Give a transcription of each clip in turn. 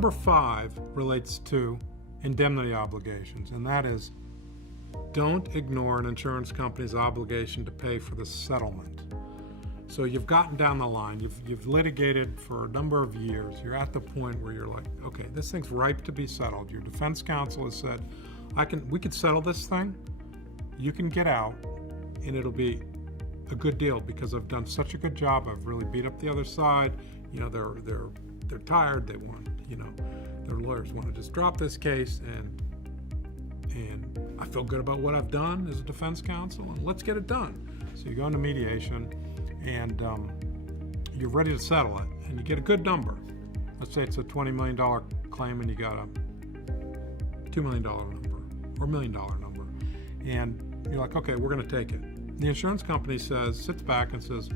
Number 5 relates to indemnity obligations, and that is, don't ignore an insurance company's obligation to pay for the settlement. So you've gotten down the line, you've litigated for a number of years, you're at the point where you're like, okay, this thing's ripe to be settled. Your defense counsel has said, we could settle this thing, you can get out, and it'll be a good deal because I've done such a good job. I've really beat up the other side. You know, they're tired. They want, you know, their lawyers want to just drop this case, and I feel good about what I've done as a defense counsel, and let's get it done. So you go into mediation, and you're ready to settle it, and you get a good number. Let's say it's a $20 million claim, and you got a $2 million number or $1 million number, and you're like, okay, we're going to take it. The insurance company sits back and says,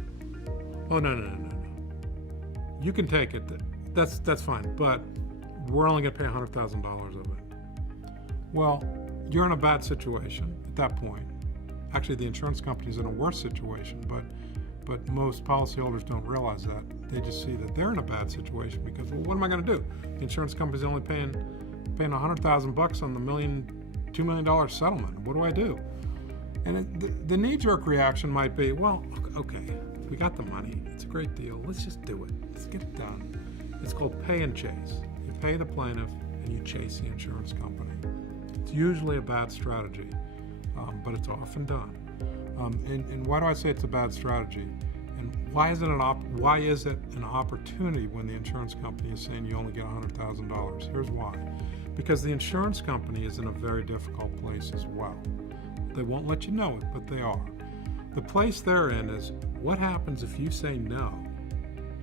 oh, no. You can take it. That's fine, but we're only going to pay $100,000 of it. Well, you're in a bad situation at that point. Actually, the insurance company's in a worse situation, but most policyholders don't realize that. They just see that they're in a bad situation because, well, what am I going to do? The insurance company's only paying $100,000 on the $2 million settlement. What do I do? And the knee-jerk reaction might be, well, okay, we got the money. It's a great deal. Let's just do it. Let's get it done. It's called pay and chase. You pay the plaintiff and you chase the insurance company. It's usually a bad strategy, but it's often done. And why do I say it's a bad strategy? And why is it an opportunity when the insurance company is saying you only get $100,000? Here's why. Because the insurance company is in a very difficult place as well. They won't let you know it, but they are. The place they're in is, what happens if you say no?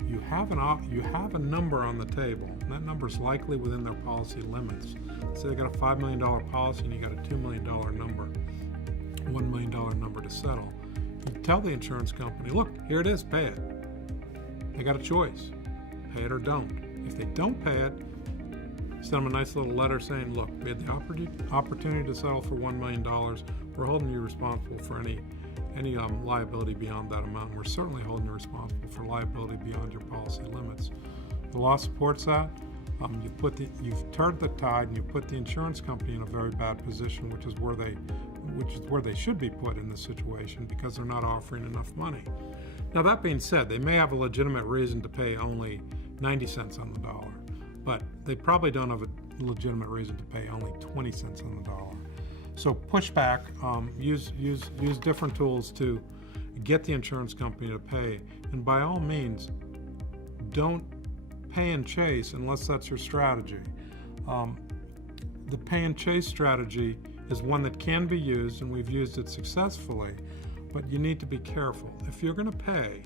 You have a number on the table, and that number is likely within their policy limits. So they got a $5 million policy and you got a $2 million number, $1 million number to settle. You tell the insurance company, look, here it is, pay it. They got a choice, pay it or don't. If they don't pay it, send them a nice little letter saying, look, we had the opportunity to settle for $1 million. We're holding you responsible for any liability beyond that amount. We're certainly holding you responsible for liability beyond your policy limits. The law supports that. You've turned the tide and you put the insurance company in a very bad position, which is where they should be put in this situation because they're not offering enough money. Now, that being said, they may have a legitimate reason to pay only 90 cents on the dollar, but they probably don't have a legitimate reason to pay only 20 cents on the dollar. So push back, use different tools to get the insurance company to pay, and by all means, don't pay and chase unless that's your strategy. The pay and chase strategy is one that can be used, and we've used it successfully, but you need to be careful. If you're going to pay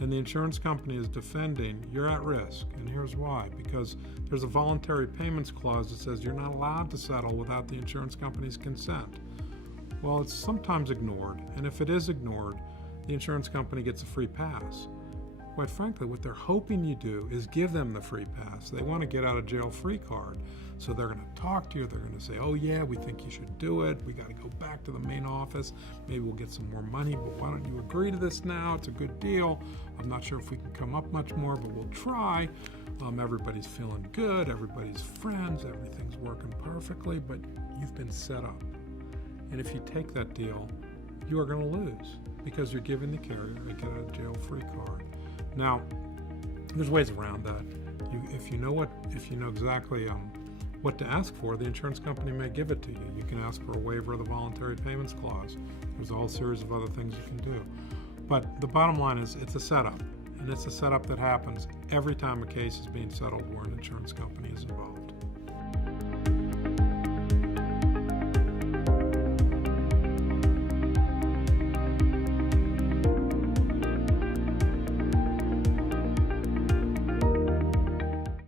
and the insurance company is defending, you're at risk, and here's why. Because there's a voluntary payments clause that says you're not allowed to settle without the insurance company's consent. Well, it's sometimes ignored, and if it is ignored, the insurance company gets a free pass. Quite frankly, what they're hoping you do is give them the free pass. They want to get out of jail free card. So they're going to talk to you. They're going to say, oh yeah, we think you should do it. We got to go back to the main office. Maybe we'll get some more money, but why don't you agree to this now? It's a good deal. I'm not sure if we can come up much more, but we'll try. Everybody's feeling good. Everybody's friends. Everything's working perfectly, but you've been set up. And if you take that deal, you are going to lose because you're giving the carrier a get out of jail free card. Now, there's ways around that. If you know exactly what to ask for, the insurance company may give it to you. You can ask for a waiver of the voluntary payments clause. There's a whole series of other things you can do. But the bottom line is it's a setup, and it's a setup that happens every time a case is being settled where an insurance company is involved.